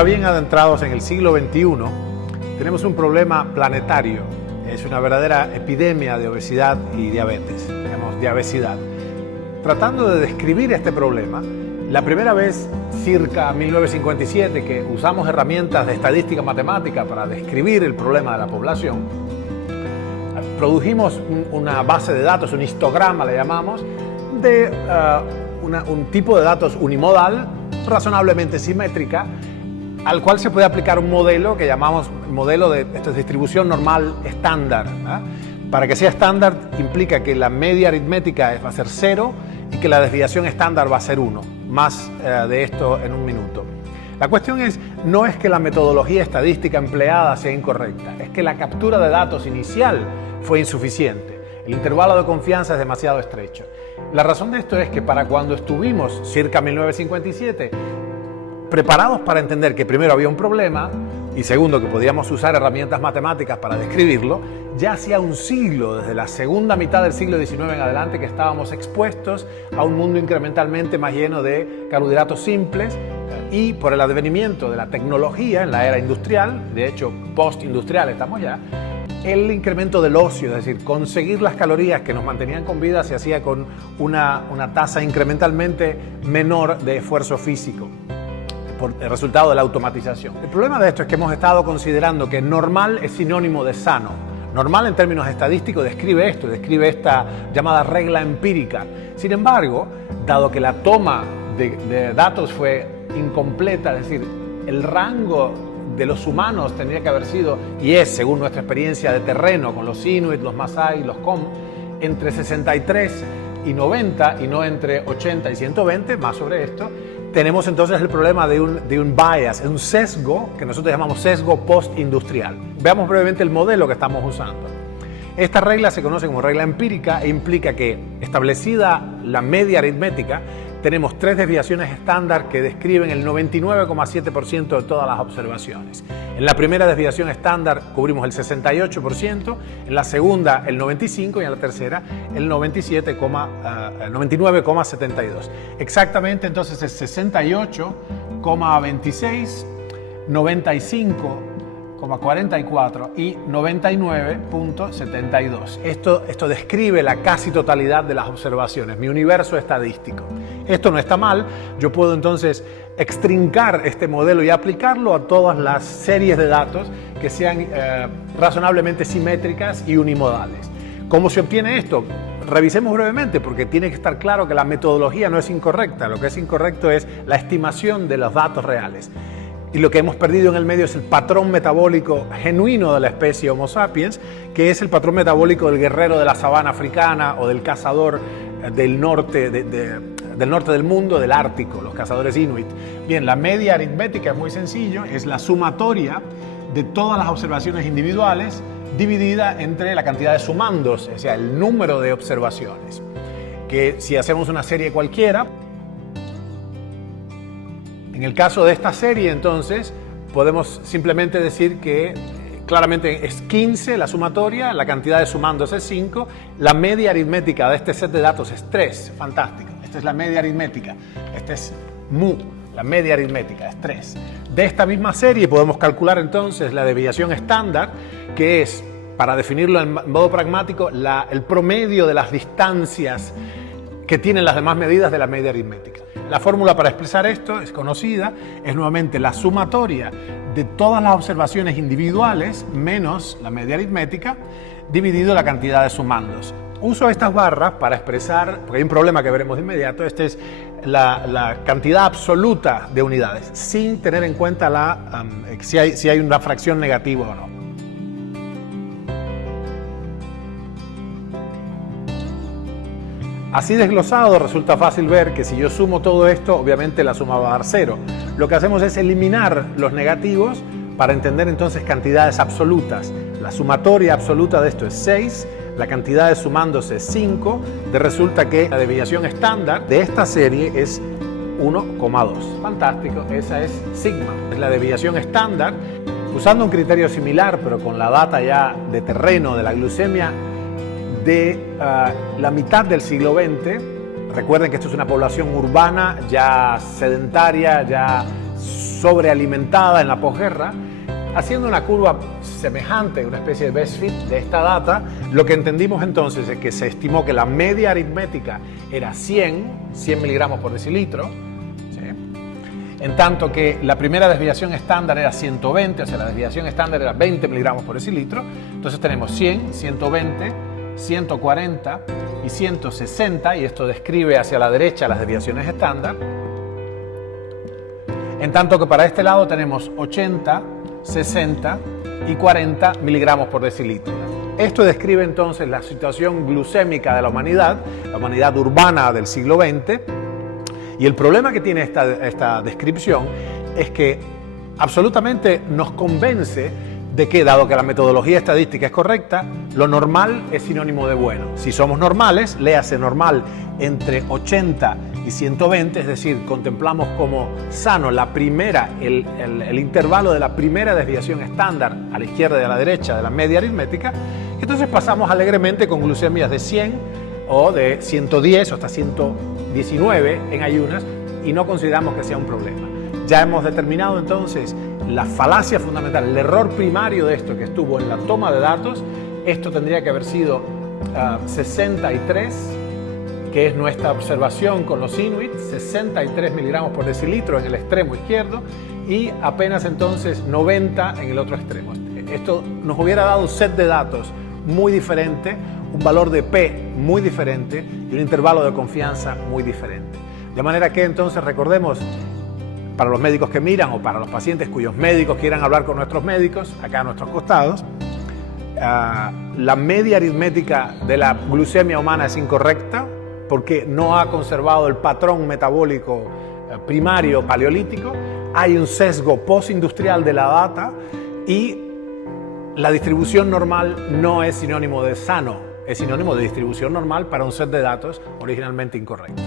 Ya bien adentrados en el siglo XXI, tenemos un problema planetario. Es una verdadera epidemia de obesidad y diabetes, digamos, diabesidad. Tratando de describir este problema, la primera vez, circa 1957, que usamos herramientas de estadística matemática para describir el problema de la población, produjimos una base de datos, un histograma le llamamos, de un tipo de datos unimodal, razonablemente simétrica, al cual se puede aplicar un modelo que llamamos modelo de distribución normal estándar. Para que sea estándar implica que la media aritmética va a ser 0 y que la desviación estándar va a ser 1. Más de esto en un minuto. La cuestión no es que la metodología estadística empleada sea incorrecta, es que la captura de datos inicial fue insuficiente. El intervalo de confianza es demasiado estrecho. La razón de esto es que para cuando estuvimos, circa 1957, preparados para entender que primero había un problema y segundo que podíamos usar herramientas matemáticas para describirlo, ya hacía un siglo, desde la segunda mitad del siglo XIX en adelante, que estábamos expuestos a un mundo incrementalmente más lleno de carbohidratos simples y por el advenimiento de la tecnología en la era industrial, de hecho postindustrial estamos ya, el incremento del ocio, es decir, conseguir las calorías que nos mantenían con vida se hacía con una tasa incrementalmente menor de esfuerzo físico, por el resultado de la automatización. El problema de esto es que hemos estado considerando que normal es sinónimo de sano. Normal en términos estadísticos describe esto, describe esta llamada regla empírica. Sin embargo, dado que la toma de datos fue incompleta, es decir, el rango de los humanos tendría que haber sido, y es según nuestra experiencia de terreno con los Inuit, los Masái, los Com, entre 63 y 90 y no entre 80 y 120, más sobre esto, tenemos entonces el problema de un bias, un sesgo que nosotros llamamos sesgo postindustrial. Veamos brevemente el modelo que estamos usando. Esta regla se conoce como regla empírica e implica que, establecida la media aritmética, tenemos 3 desviaciones estándar que describen el 99,7% de todas las observaciones. En la primera desviación estándar cubrimos el 68%, en la segunda el 95% y en la tercera el 99,72%. Exactamente entonces es 68,26%, 95,44 y 99,72. Esto describe la casi totalidad de las observaciones, mi universo estadístico. Esto no está mal, yo puedo entonces extrincar este modelo y aplicarlo a todas las series de datos que sean razonablemente simétricas y unimodales. ¿Cómo se obtiene esto? Revisemos brevemente porque tiene que estar claro que la metodología no es incorrecta, lo que es incorrecto es la estimación de los datos reales. Y lo que hemos perdido en el medio es el patrón metabólico genuino de la especie Homo sapiens, que es el patrón metabólico del guerrero de la sabana africana o del cazador del norte, del norte del mundo, del Ártico, los cazadores Inuit. Bien, la media aritmética es muy sencillo, es la sumatoria de todas las observaciones individuales dividida entre la cantidad de sumandos, o sea, el número de observaciones. Que si hacemos una serie cualquiera, en el caso de esta serie, entonces, podemos simplemente decir que claramente es 15 la sumatoria, la cantidad de sumandos es 5, la media aritmética de este set de datos es 3, fantástico, esta es la media aritmética, este es mu, la media aritmética es 3. De esta misma serie podemos calcular entonces la desviación estándar, que es, para definirlo en modo pragmático, el promedio de las distancias que tienen las demás medidas de la media aritmética. La fórmula para expresar esto es conocida, es nuevamente la sumatoria de todas las observaciones individuales menos la media aritmética dividido la cantidad de sumandos. Uso estas barras para expresar, porque hay un problema que veremos de inmediato, esta es la cantidad absoluta de unidades, sin tener en cuenta si hay una fracción negativa o no. Así desglosado resulta fácil ver que si yo sumo todo esto, obviamente la suma va a dar 0. Lo que hacemos es eliminar los negativos para entender entonces cantidades absolutas. La sumatoria absoluta de esto es 6, la cantidad de sumandos es 5, resulta que la desviación estándar de esta serie es 1,2. Fantástico, esa es sigma. Es la desviación estándar, usando un criterio similar, pero con la data ya de terreno de la glucemia, de la mitad del siglo XX. Recuerden que esto es una población urbana, ya sedentaria, ya sobrealimentada en la posguerra, haciendo una curva semejante, una especie de best fit de esta data. Lo que entendimos entonces es que se estimó que la media aritmética era 100 miligramos por decilitro, ¿sí? En tanto que la primera desviación estándar era 120, o sea, la desviación estándar era 20 miligramos por decilitro. Entonces tenemos 100, 120, 140 y 160, y esto describe hacia la derecha las desviaciones estándar. En tanto que para este lado tenemos 80, 60 y 40 miligramos por decilitro. Esto describe entonces la situación glucémica de la humanidad urbana del siglo XX, y el problema que tiene esta descripción es que absolutamente nos convence de que, dado que la metodología estadística es correcta, lo normal es sinónimo de bueno. Si somos normales, léase normal entre 80 y 120, es decir, contemplamos como sano el intervalo de la primera desviación estándar a la izquierda y a la derecha de la media aritmética, entonces pasamos alegremente con glucemias de 100 o de 110 o hasta 119 en ayunas, y no consideramos que sea un problema. Ya hemos determinado entonces la falacia fundamental, el error primario de esto, que estuvo en la toma de datos. Esto tendría que haber sido 63, que es nuestra observación con los inuits, 63 miligramos por decilitro en el extremo izquierdo y apenas entonces 90 en el otro extremo. Esto nos hubiera dado un set de datos muy diferente, un valor de P muy diferente y un intervalo de confianza muy diferente. De manera que entonces recordemos, para los médicos que miran o para los pacientes cuyos médicos quieran hablar con nuestros médicos, acá a nuestros costados, la media aritmética de la glucemia humana es incorrecta porque no ha conservado el patrón metabólico primario paleolítico. Hay un sesgo postindustrial de la data y la distribución normal no es sinónimo de sano, es sinónimo de distribución normal para un set de datos originalmente incorrecto.